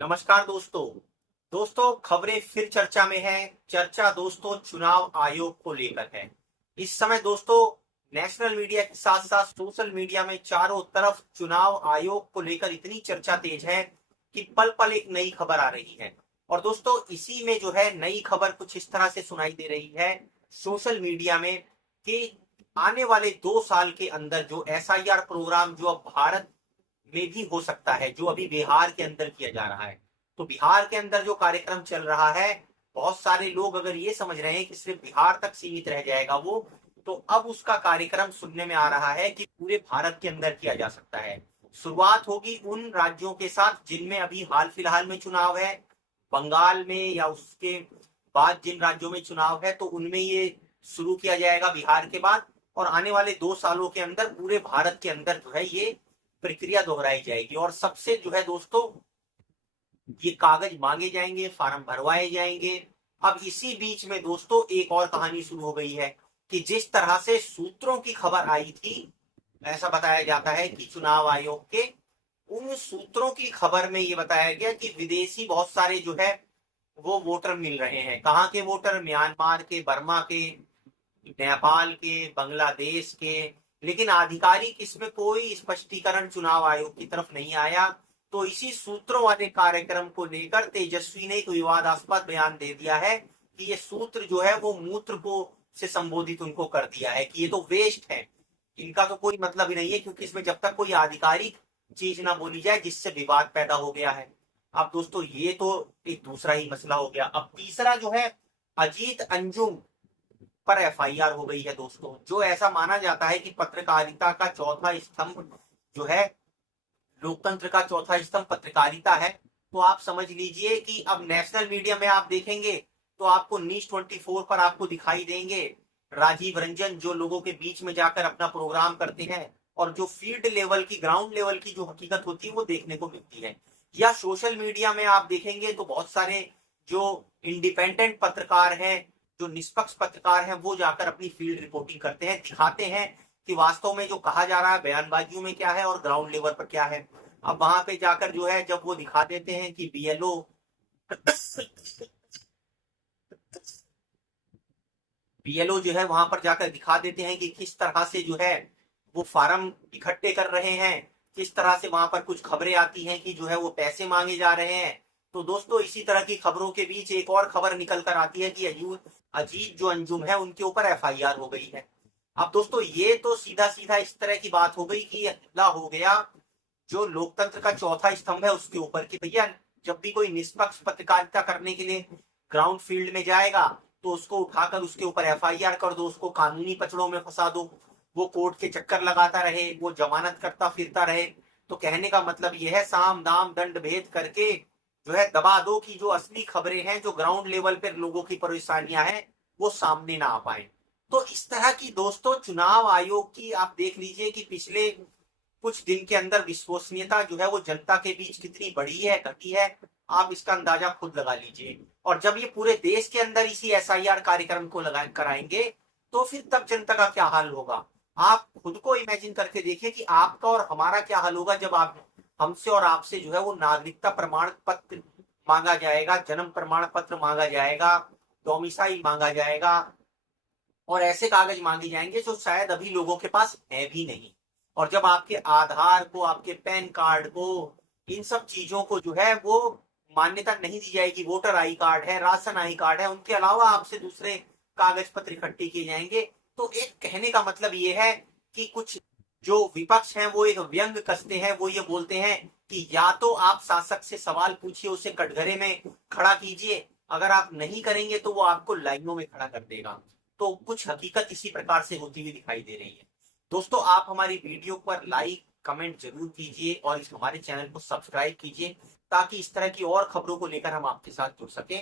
नमस्कार दोस्तों खबरें फिर चर्चा में है। चर्चा दोस्तों चुनाव आयोग को लेकर है। इस समय दोस्तों नेशनल मीडिया के साथ साथ सोशल मीडिया में चारों तरफ चुनाव आयोग को लेकर इतनी चर्चा तेज है कि पल पल एक नई खबर आ रही है। और दोस्तों इसी में जो है नई खबर कुछ इस तरह से सुनाई दे रही है सोशल मीडिया में कि आने वाले 2 साल के अंदर जो एसआईआर प्रोग्राम जो अब भारत में भी हो सकता है, जो अभी बिहार के अंदर किया जा रहा है। तो बिहार के अंदर जो कार्यक्रम चल रहा है, बहुत सारे लोग अगर ये समझ रहे हैं कि सिर्फ बिहार तक सीमित रह जाएगा वो, तो अब उसका कार्यक्रम सुनने में आ रहा है कि पूरे भारत के अंदर किया जा सकता है। शुरुआत होगी उन राज्यों के साथ जिनमें अभी हाल फिलहाल में चुनाव है, बंगाल में या उसके बाद जिन राज्यों में चुनाव है तो उनमें ये शुरू किया जाएगा बिहार के बाद। और आने वाले 2 सालों के अंदर पूरे भारत के अंदर जो है ये प्रक्रिया दोहराई जाएगी और सबसे जो है दोस्तों ये कागज मांगे जाएंगे, फार्म भरवाए जाएंगे। अब इसी बीच में दोस्तों एक और कहानी शुरू हो गई है कि जिस तरह से सूत्रों की खबर आई थी, ऐसा बताया जाता है कि चुनाव आयोग के उन सूत्रों की खबर में ये बताया गया कि विदेशी बहुत सारे जो है वो वोटर मिल रहे हैं। कहाँ के वोटर? म्यांमार के, बर्मा के, नेपाल के, बांग्लादेश के। लेकिन आधिकारिक इसमें कोई स्पष्टीकरण चुनाव आयोग की तरफ नहीं आया। तो इसी सूत्रों वाले कार्यक्रम को लेकर तेजस्वी ने एक विवादास्पद बयान दे दिया है कि ये सूत्र जो है वो मूत्र को से संबोधित उनको कर दिया है कि ये तो वेस्ट है, इनका तो कोई मतलब ही नहीं है, क्योंकि इसमें जब तक कोई आधिकारिक चीज ना बोली जाए जिससे विवाद पैदा हो गया है। अब दोस्तों ये तो एक दूसरा ही मसला हो गया। अब तीसरा जो है, अजीत अंजुम पर एफआईआर हो गई है दोस्तों। जो ऐसा माना जाता है कि पत्रकारिता का चौथा स्तंभ जो है, लोकतंत्र का चौथा स्तंभ पत्रकारिता है। तो आप समझ लीजिए कि अब नेशनल मीडिया में आप देखेंगे तो आपको न्यूज 24 पर आपको दिखाई देंगे राजीव रंजन जो लोगों के बीच में जाकर अपना प्रोग्राम करते हैं, और जो फील्ड लेवल की, ग्राउंड लेवल की जो हकीकत होती है वो देखने को मिलती है। या सोशल मीडिया में आप देखेंगे तो बहुत सारे जो इंडिपेंडेंट पत्रकार हैं, जो निष्पक्ष पत्रकार हैं, वो जाकर अपनी फील्ड रिपोर्टिंग करते हैं, दिखाते हैं कि वास्तव में जो कहा जा रहा है बयानबाजियों में क्या है और ग्राउंड लेवल पर क्या है। अब वहां पे जाकर जो है जब वो दिखा देते हैं कि बीएलओ जो है वहां पर जाकर दिखा देते हैं कि किस तरह से जो है वो फार्म इकट्ठे कर रहे हैं, किस तरह से वहां पर कुछ खबरें आती हैं कि जो है वो पैसे मांगे जा रहे हैं। तो दोस्तों इसी तरह की खबरों के बीच एक और खबर निकल कर आती है कि अजीत जो अंजुम है उनके ऊपर एफआईआर हो गई है। अब दोस्तों ये तो सीधा सीधा इस तरह की बात हो गई कि हमला हो गया जो लोकतंत्र का चौथा स्तंभ है उसके ऊपर कि भैया जब भी कोई निष्पक्ष पत्रकारिता करने के लिए ग्राउंड फील्ड में जाएगा तो उसको उठाकर उसके ऊपर एफआईआर कर दो, उसको कानूनी पचड़ों में फंसा दो, वो कोर्ट के चक्कर लगाता रहे, वो जमानत करता फिरता रहे। तो कहने का मतलब यह है साम दाम दंड भेद करके जो है दबा दो कि जो असली खबरें हैं, जो ग्राउंड लेवल पर लोगों की परेशानियां हैं, वो सामने ना आ पाए। तो इस तरह की दोस्तों चुनाव आयोग की आप देख लीजिए कि पिछले कुछ दिन के अंदर विश्वसनीयता जो है वो जनता के बीच कितनी बढ़ी है, घटी है, आप इसका अंदाजा खुद लगा लीजिए। और जब ये पूरे देश के अंदर इसी एसआईआर कार्यक्रम को लगा कराएंगे तो फिर तब जनता का क्या हाल होगा। आप खुद को इमेजिन करके देखिए कि आपका और हमारा क्या हाल होगा जब आप हमसे और आपसे जो है वो नागरिकता प्रमाण पत्र मांगा जाएगा, जन्म प्रमाण पत्र मांगा जाएगा, डोमिसाइल मांगा जाएगा, और ऐसे कागज मांगे जाएंगे जो शायद अभी लोगों के पास है भी नहीं। और जब आपके आधार को, आपके पैन कार्ड को, इन सब चीजों को जो है वो मान्यता नहीं दी जाएगी, वोटर आई कार्ड है, राशन आई कार्ड है, उनके अलावा आपसे दूसरे कागज पत्र इकट्ठे किए जाएंगे। तो एक कहने का मतलब ये है कि कुछ जो विपक्ष हैं वो एक व्यंग कसते हैं, वो ये बोलते हैं कि या तो आप शासक से सवाल पूछिए, उसे कटघरे में खड़ा कीजिए, अगर आप नहीं करेंगे तो वो आपको लाइनों में खड़ा कर देगा। तो कुछ हकीकत इसी प्रकार से होती हुई दिखाई दे रही है। दोस्तों आप हमारी वीडियो पर लाइक कमेंट जरूर कीजिए और इस हमारे चैनल को सब्सक्राइब कीजिए ताकि इस तरह की और खबरों को लेकर हम आपके साथ जुड़ सके।